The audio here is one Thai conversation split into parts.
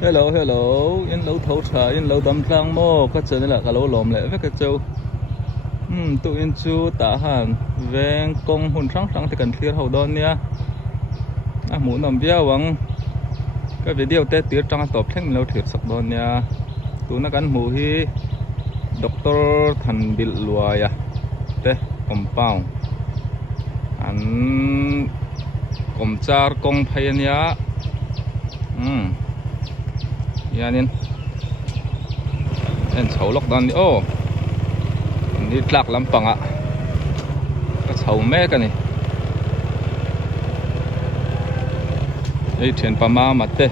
Hello, hello, yên lâu thấu trà, yên lâu tắm trăng mô, có chân là cả lâu lồm lẽ với cái châu. Tụi yên chú tả hẳn, ven công hồn trắng trắng thì cần thiết hậu đón nha. Muốn nằm bia vắng, cái video tết tiết trăng tập thanh lâu thiệt sắp đón nha. Tụi nó gắn mũ hi, Dr. Thần Bil Lua ya, teh compound. Công char công phay nha. Yanin en chau lok dan ni o ni tlak lampang a ka chau me ka ni ei then pa ma mate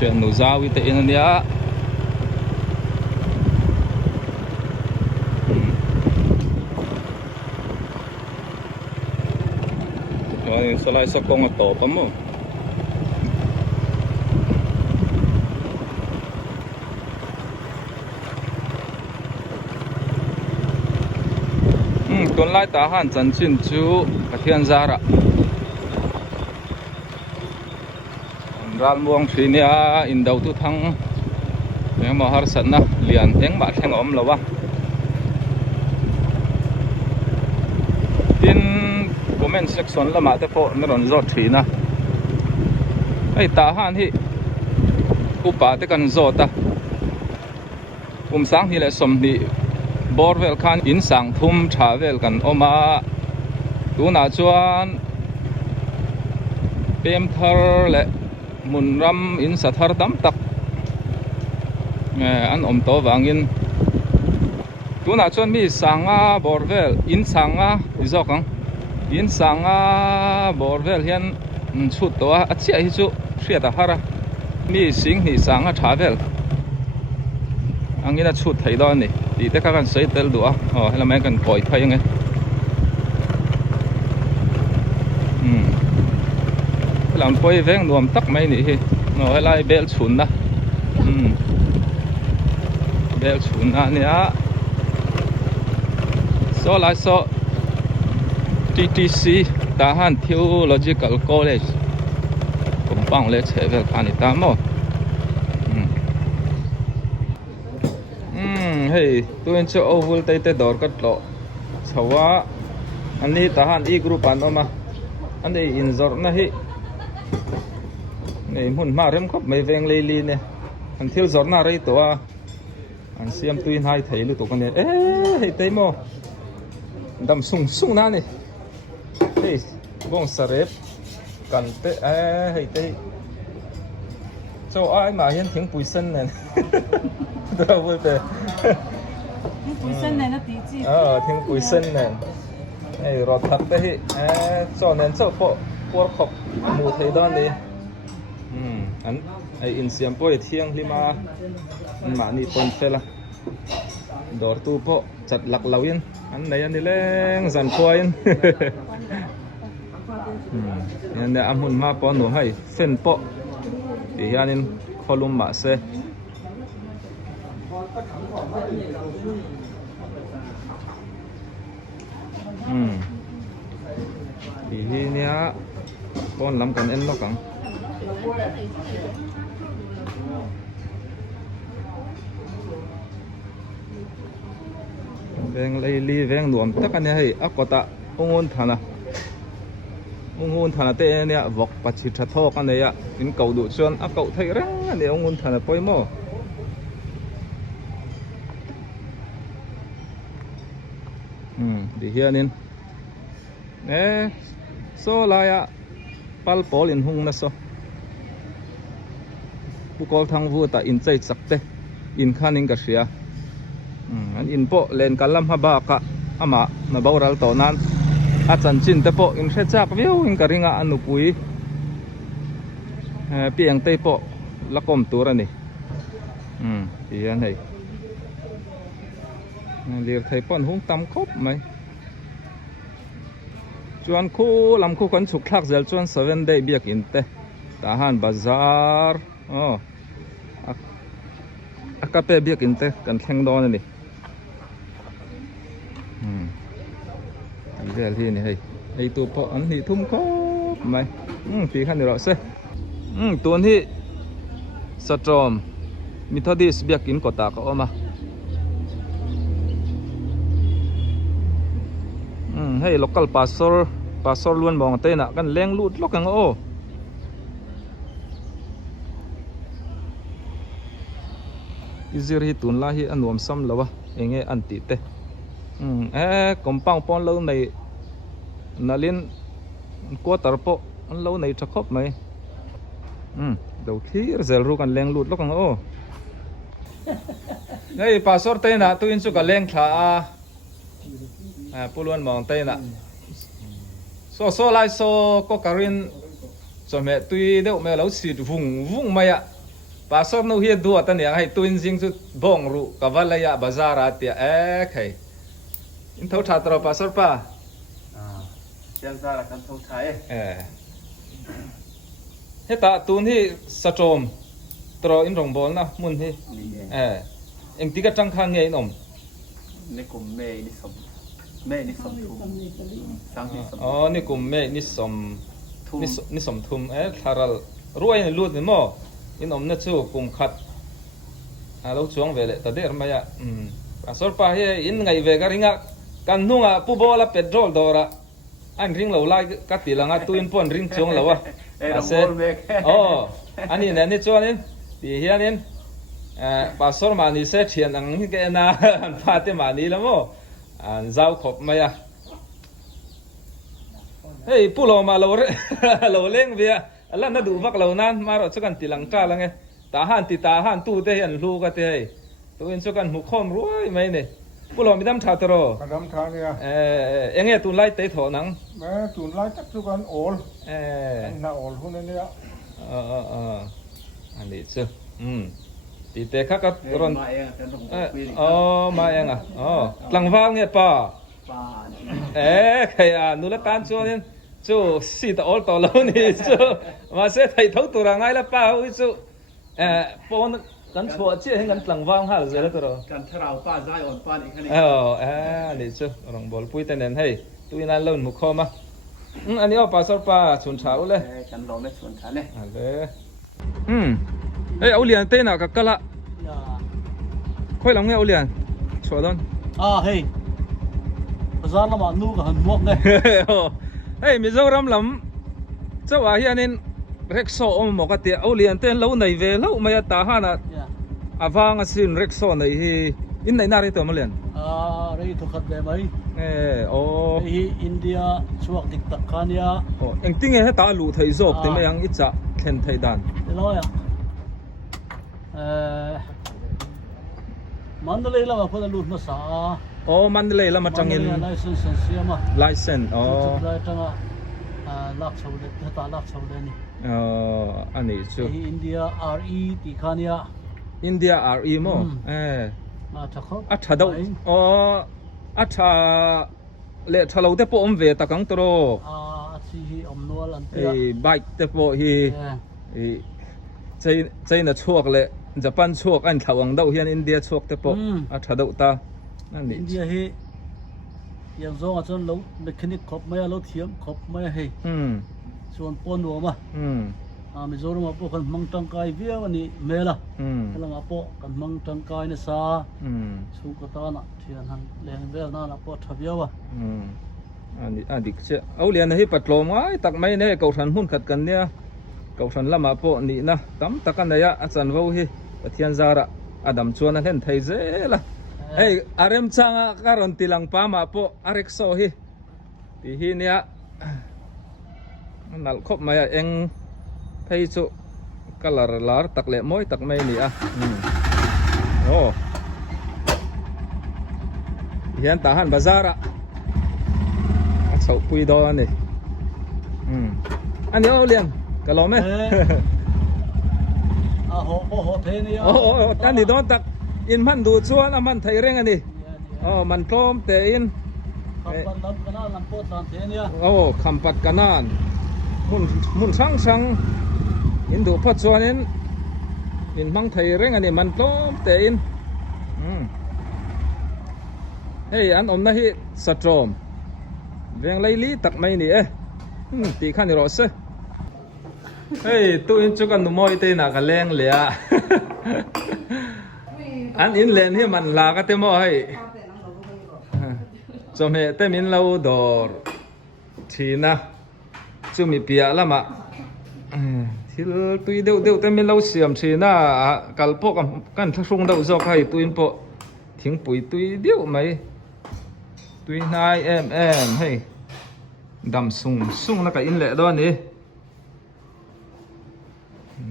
then nu zawi te in ania ai salai sa kong to pa mo tuần lai ta han chân chin chu ka thian zara ral muang thinia in dau tu thang me ma har san na lian eng ma thang om lawa tin comment section lama te po na ron zot thina ai ta han hi upa te kan zota sang hi le som ni borvel khan in sang thum travel kan oma tuna chuan pem thar le munram in sathar dam tak an om to wangin tuna chuan mi sanga borvel in sanga izokang in sanga borvel hian chut to a chia hi chu hriat a hara mi sing ni sanga travel angina chut thei don ni đi tới các anh xây tel đũa hay là mấy cần còi thay nghe làm quay vén nuông tắc mấy nị hay là bel chun na bel chun na nè so lại so TTC Tahan Theological College cũng bằng lệ chế về anh ta mà hey tu en cho ovul tay tay dor kat lo chawa ani tahan e group an oma ani in zor na hi nei mun ma rem khop mai veng leili ne an thil zor na rei to a an siam tuin hai thei lu to kan ne hei tay mo dam sung sung na ni hey bong sarep kan te hei tay cho ai mà hian thing pui sen nen đâu vui về bùi sen này nó tí chi thiên bùi sen này này rót thật đấy cho nên cho bộ khóc mù thấy đó đi anh ai in xiêm bôi thiêng lima mà ni pon phê la đổ tu bộ chặt lạc lâu yên anh này anh đi lên dàn khoai yên anh này am hun ma pon nổ hay phên bộ thì anh kolum mà xe thì nia con lắm cần em nó cẳng veng li veng nuông tất cả này ác có ta ôn thana te nia vok pachi that thok anh này in cầu đủ chuan ác cậu thấy răng anh này ôn thana poi mo di hianin so laya pal pol in hung na so pukol thang vu ta in chei chakte in khanin ka sia an in po len kalam ha ba ka ama na boral to nan a chan chin te po in hre chak viu in ka ringa anu pui piang te po lakom tur ani ti hian hei liệt thầy pon hung tam khop mai chuan khu lam khu kan chuk thak zel chuan 7 day biak in te tahan bazar akape biak in te kan thleng don ani vel hi ni hei ei tu po an hi thum khop mai ti khan ni ro se tuần hi Satrom Methodist biakin kota ka oma hey local pastor luôn bong te na kan leng lut lok ang o izir hi tun la hi anuam sam lawa enge anti te kompang pon lo nei nalin quarter po an lo nei thakop mai đầu thir zel ru kan leng lut lok ang o hey pastor te na tu in chu ka leng thla a puluan mong te na so lai so ko karin so me tui deuh me lo sit vung maya pastor no hi du atan yang hai tuin jing chu bong ru kavalaya bazar atia khai in thau tha tro pastor pa chân ra là căn thâu thái heta tun hi satrom tro in rong bol na mun hi em tika tang khang nge nomนี่กลุ่มเมย์นี่สมทุมสังที่สม นี่กลุ่มเมนี่สม ทุม นี่สมทุมทารัลรวยนี่ลูดนี่มั้อินอมนี่ชูกลุ่มขัดเราช่วงเวลาแต่เดี๋ยวมาอ่ะสอดไปอินไงเวกริงะกันนุ่งอ่ะผู้บอลเป็ดโรลดอระอันริงเราไล่กัดตีหลังอ่ะตุนป้อนริงช่วงเราวะอันนี้เนี่ยนี่ช่วงนี้ตีเฮียนี่pastor mani se thian ang ke na an phate mani lamo an zau khop maya hey pulo ma lo re lo leng bia ala na du vak lo nan maro chukan tilang ta lange ta han tu te hian lu ka te tu in chukan hu khom ruai mai ne pulo mi dam tha tro kadam tha nia enge tu lai te tho nang me tun lai tak chu kan ol na ol hun nia an ni chuตีเตะข้าก็รอน มาเองแต่ผมคุย มาเองหลังว่างเนี่ยป่า ป่า ใครนู่นละตานชัวนี่จู่สีตอลต่อแล้วนี่จู่มาเสียไทยทั้งตัวไงละป่าจู่ปนกันชัวเชี่ยให้กันหลังว่างหาเลยตัว การทะเลาะป้าใจอ่อนป้าอีกแค่นี้ นี่จู่รองบอลปุ้ยแต่เน้นให้ตุยนั่นเล่นมุขคอมาอันนี้เอาปลาสดปลาชุนเช้าเลย กันรอไม่สวนฉันเลย เลยเอาเหรียญเต้นกับกะละค่อยหลังเอาเหรียญชัวร์ดอน เฮ้ยภาษาละมันนู่กับหันมวกเลย มิโซรัมลำเจ้าว่าเฮียนินเร็กโซอมบอกติเอาเหรียญเต้นเล่าในเวล่าไม่ตาหานะอาวางสินเร็กโซในฮีอินไหนนาริตัวมาเหรียญ เรื่องทุกขัดเลยไหม อินเดียช่วงดิกตักขานี่เอ็งติ้งให้ตาลูไทยโจกแต่ไม่ยังอิจฉาเข็นไทยดัน แล้วมันเลยละว่าคนละรุ่นมาสามันเลยละมาจังอิน ไลเซนส์เสียมา ไลเซนจุดเลยจังลักชาวเลนตาลักชาวเลนนี่อันนี้ชูอินเดีย RE ตีขานี่อินเดีย RE มั้งถ้าเขาถ้าดูถ้าเละถ้าเราได้ปอมเวตะกังตัวที่อมนวลอันเดียใบเตปอฮีใจน่ะชวกเลยจะปั้นชวกอันเขาวังเดาเฮียนอินเดียชวกเตปอถ้าดูตานั่นนี่อินเดียเฮยังซองจนเราเมคานิกขบไม่เราเทียมขบไม่ให้ส่วนปนหัวมามิโซรมาพวกกันมังตังกายเวียวันนี้เมล่ะแล้วมาพวกกันมังตังกายเนี่ยซาสุกตานะที่นั่นเลี้ยงเวลนั่นละพวกทับเยอะวะอันนี้เจ้าเอาเรียนให้ปัดลมไว้ตักไม่เนี่ยเก่าทันหุ่นขัดกันเนี่ยเก่าทันละมาพวกนี่นะตั้มตักกันเนี่ยอาจารย์ว่าเฮ้ปะเทียนซาระอดัมชวนนั่นเห็นไทยเจ้ละอารมณ์ช่างการันตีหลังป้ามาพวกอาริกโซเฮ้ที่ฮีเนี่ยนั่นคบมาเองไทยจุกลาลาร์ตักเละมอยตักไม่นี่เห็นตาหันบาซาระสาวปุยดอนนี่อันนี้เอาเลี้ยงกะลอมไหมโหเทนี่อันนี้โดนตักอินมันดูชวนมันไทยเร่งอันนี้มันพร้อมแต่อินคำปัดกันนั่นลำโพดตานเทนี่คำปัดกันนั่นมุนช่างอินดูพัดชวนอินมังไทยเร่งอันนี้มันพร้อมแต่อินอันอมนะฮิสตรอมเวียงไลลี่ตักไม่นี่ตีขันรอสตัวอินจุกันนุ่มอยเตน่ากันแรงเลย anh in lên thì mình là cái tên mò hay cho mẹ tên mình lâu đồ thì na chú mi bia lắm ạ thì tôi đều tên mình lâu xiêm thì na cả bộ cái thằng sung đầu dọc hay tôi bộ tiếng bụi tôi đều mấy tôi này em hay đầm sung nó cái in lệ đó nè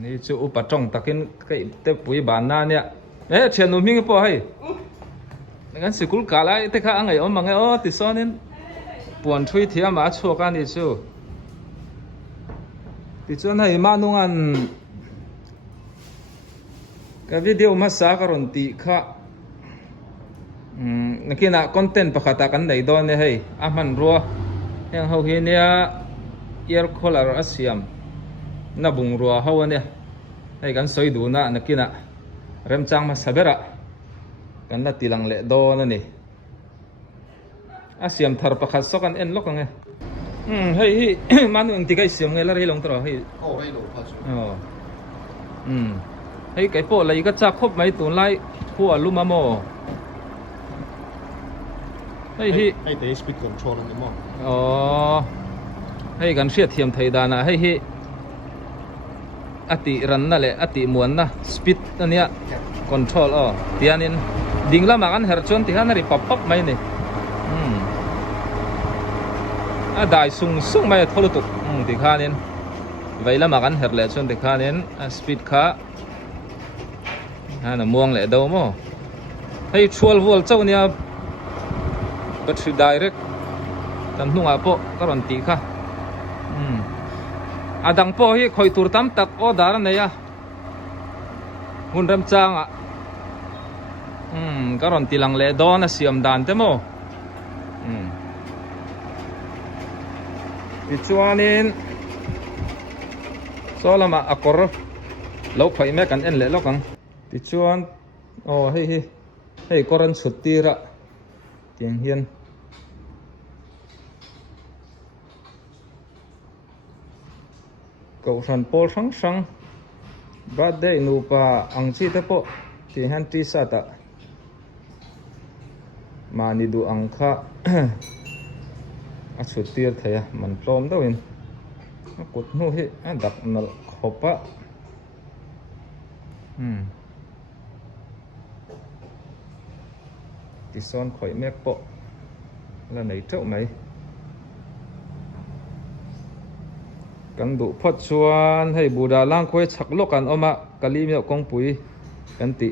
นี่จูอุปจงตะกินไก่เตปุยบานนาเนี่ยเชียนนุ่มมิงปอให้งั้นสิกุลกาลายแต่ข้าอังไงมังไงติซ้อนนี่ปวนช่วยเทียมาชัวกันนี่จูติจวนให้มานุ่งอันกับวิดีโอมาสากรนติข้านักกินคอนเทนต์ประกาศกันได้ดอนเนี่ยให้มันรัวยังเขาเห็นเนี่ยเอียร์โคลาร์อาเซียมน่าบุงรัวเขาเนี่ยให้กันสวยดูนะนักกินเริ่มจังมาสับระกันละตีลังเละโดนั่นนี่อาเซียมทาร์ประคัดสกันเอ็นล็อกไงให้มันนึงที่ไก่เสียมไงแล้วให้ลงตัวให้ให้หลงพอจุให้ไก่โป้อะไรก็จะครบไหมตัวไล่หัวลุมาโมให้เตะสปีดคอนโทรลนั่นมั้งให้กันเสียเทียมไทยดานะให้อติรันนั่นแหละอติมวนนะสปีดอันเนี้ยคอนโทรลเตียนินดิ่งละมากันเฮอร์ชอนที่ฮันนี่ปับไหมนี่ได้สุ่งไม่ทะลุตุกที่ข้านินไว้ละมากันเฮอร์เลชอนที่ข้านินสปีดข้าน่ะม่วงเลยดูมั้งให้ชัวร์วัวเจ้าเนี่ยก็คือ direct กันนุ่งอาโปก็รันตีค่ะดังโปให้คอยตูร์ตั้มตักโอดารันเนี่ยหุ่นเริ่มจางก็รันตีหลังเล่ดอนเสียมดานเต็มดิจวนนี้โซลามาอักอร์เราคอยแม่กันเอ็นเล่แล้วกันดิจวนให้กอรันสุดตีระเกียงเฮียนกษันโปลสังบาดได้นูปาอังจีเตปที่ฮันติสัตมานิดูอังคาสุดตีร์เทียมันพร้อมด้วยกุดนู่นดักนัลขบะที่ซ้อนข่อยแม่ปะแล้วไหนเจ้าไหมกันดูพอดชวนให้บูดาล่างคุยฉักโลกันออกมากะลีเมียกองปุ๋ยกันติ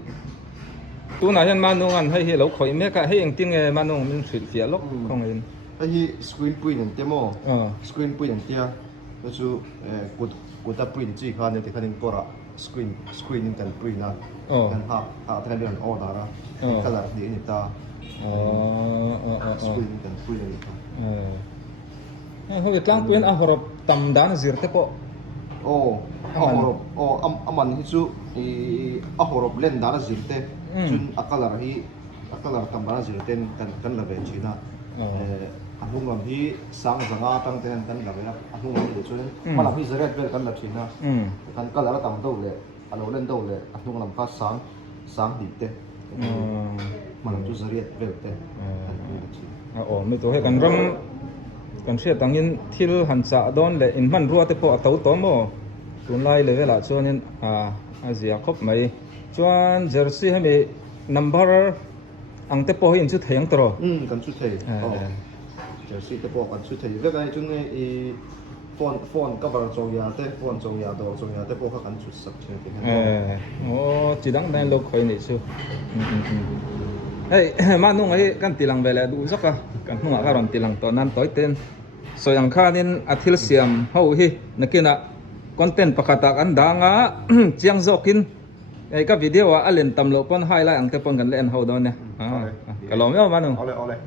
ตัวไหนยันมานุ่งอันให้เราข่อยแม่กะให้ยังติ้งไงมานุ่งมันสุดเสียลกของเองให้สกรีนปุยนั่นเต็มอ่ะสกรีนปุยนั่นเตี้ยก็คือกูตัดปุยจีข้าเนี่ยที่ข้าเนี่ยปอระสกรีนนี่กันปุยนะกันหาที่ข้าเดินออกได้ละขนาดนี้นี่ตาสกรีนนี่กันปุยเลยเขาจะตั้งเป็นอาหรับตำดานซิร์เตปะอาหรับอามันฮิซูอาหรับเล่นดานซิร์เตจุนอักลาร์ตำดานซิร์เตกันละเวจีน่ะอันนู้นลำที่สังสังอาตั้งแต่กันละเวนะอันนู้นลำที่จุนมันลำที่เสร็จเป็นกันละจีน่ะกันละตำโตเลยอันนู้นเล่นโตเลยอันนู้นลำก็สังดิเตมันลำจุเสร็จเป็นเตไม่ตัวให้กันรำกันเสียตังยินที่หันสะดอนเลยอินมันรัวแต่พอตัวโตโมตุนไล่เลยเวลาชวนยินอาเซียครบไหมชวนเจอร์ซี่ให้มี number อังแต่พอยินชุดเทียงตัวกันชุดเทียเจอร์ซี่แต่พอกันชุดเทียเวลาจุนไอ้ฟอนก็บางโซยาแต่ฟอนโซยาตัวโซยาแต่พอเขากันชุดสักเช่นเดียวกันจีดังในโลกคอยนี่ชูเฮ้ยมานุ่งไอ้กันตีลังเบลดูสักกันนุ่งอะไรตีลังตอนนั้นต่อยเต้นส่วนข้านี่อาทิตย์เสียมเฮาฮินักกินคอนเทนต์ประกาศกันดังเจียงจอกินไอ้กับวิดีโอเล่นตำรวจปนไฮไลท์อังเทปนกันเล่นเฮาดอนเนี่ยก็ลองไม่เอามานุ่งเอาเลย